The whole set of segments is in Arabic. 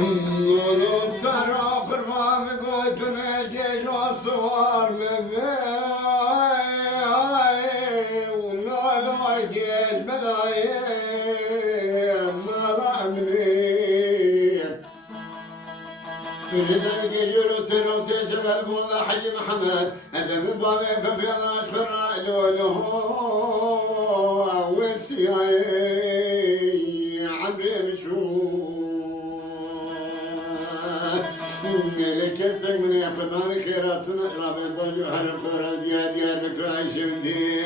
نور سرا قربان قوتنا الجيش والصور ولا لا جيش بلايين ما لا منين فريد الجيش روسي روسي شغل بولا حج محمد هذا من بابي فقري الله اشكر له والسياي عمري مشهور لك يسك من يقدان خيراتنا رابين بوجو حرم قرى ديار بكراي شمدي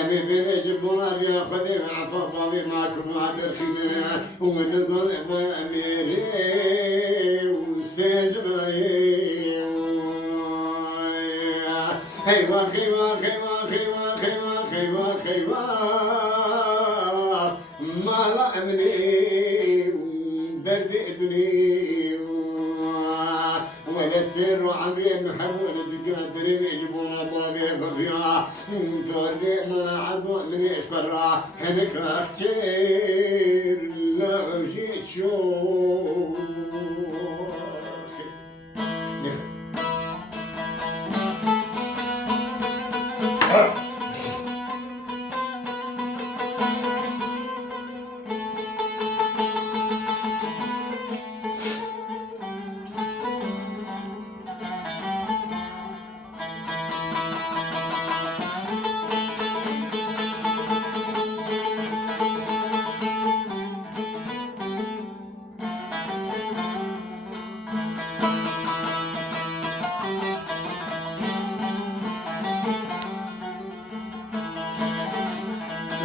أمي بين جبونا بيا خدي عفا بابي معكم هادر خينا ومن نظر أبوي أميري وسجناي هيوا خيوا خيوا خيوا خيوا خيوا خيوا ما لا أمني درد إدني ولا السر وعمري محول تقدرين يجيبون بابي فخيا توري من عزوة من يشبرا هنك كثير لا شيء شوف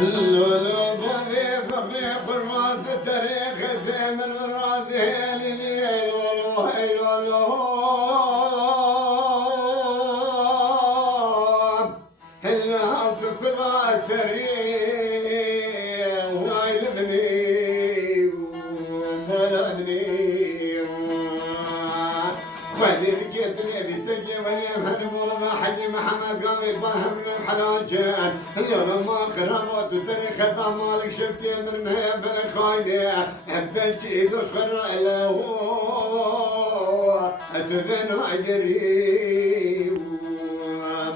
لولو بابي فخري قرمات التاريخ ثمن راضي ليل ولو لولو الهرت كذا التاريخ وايد مني وما مني خذي ذكرتني بسجي مريم هنمولا حجي محمد قام يفهم من الحلال جان اليوم ما الخرامات التاريخ ضمالك شفتي منها فانا خايني ابدلت ايدوش خرا الا هو اتبين اجري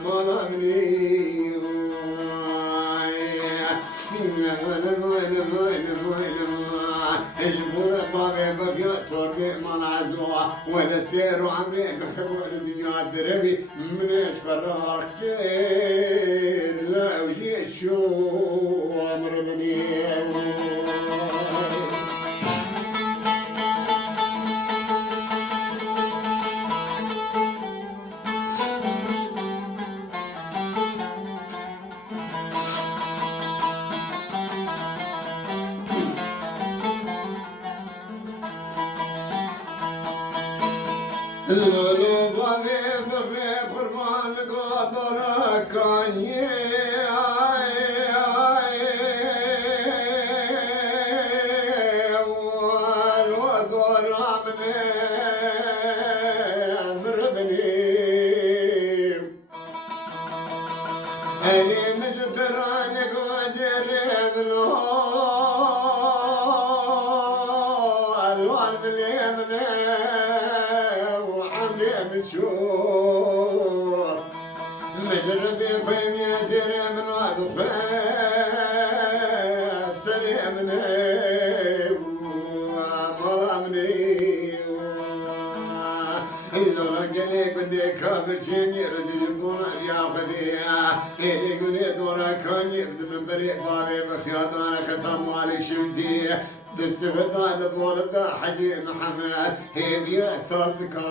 وما مني اجبور بابي بقى تربي ما العزوة ولا سير وعمري بحول الدنيا دربي من اشبراك كثير لا وجيت شو امر بني لولو بابي فخري قربان قدر كاني والوضر من مربني أني مجدرانك وجري منه الوان من يمني منشور مجربي قيم يجري من الخير سريع مني ومرمني إذا رجلي بدي كافر شيني رجل بونا ياخذي إلي قولي دورا كان يبدو من بريء بابي بخياطانا ختم مالك شمدي تستفدنا لبولد حجي محمد هي بيئة تاسكا